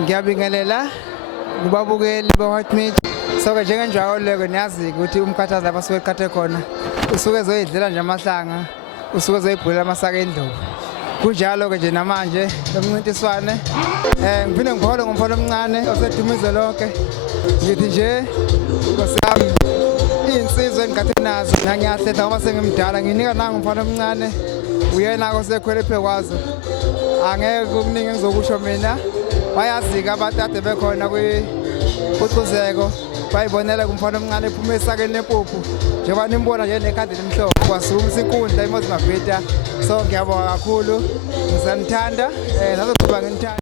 Ngiyabingelela kubabukeli be-White Media. So-ke njengenjalo-ke niyazi ukuthi umkhathazi lapha asuke eqhathe khona usuke ezoyidlela nje amahlanga, usuke ezoyibhulela amasaka endlovu. Kunjalo-ke nje namanje lo mncintiswane ngiphinde ngiphole ngomfana omncane osedumize lonke. Ngithi nje Nkosi yami iy'nsizwa engikade nazo nangiyahletha ngoba sengimdala nginika nanga umfana omncane uyena-ke osekhwele phe kwazo. Angeke kukuningi engizokusho mina. Bayazika abantu ade bekhona kwiqhuzeko bayibonela kumfana omncane ephuma esakeni lempuphu njengoba nimbona nje nekhadi elimhlophe kwasukuma inkundla iMoses Mabhida. So ngiyabonga kakhulu, ngisanithanda nazoqhubeka nginithanda.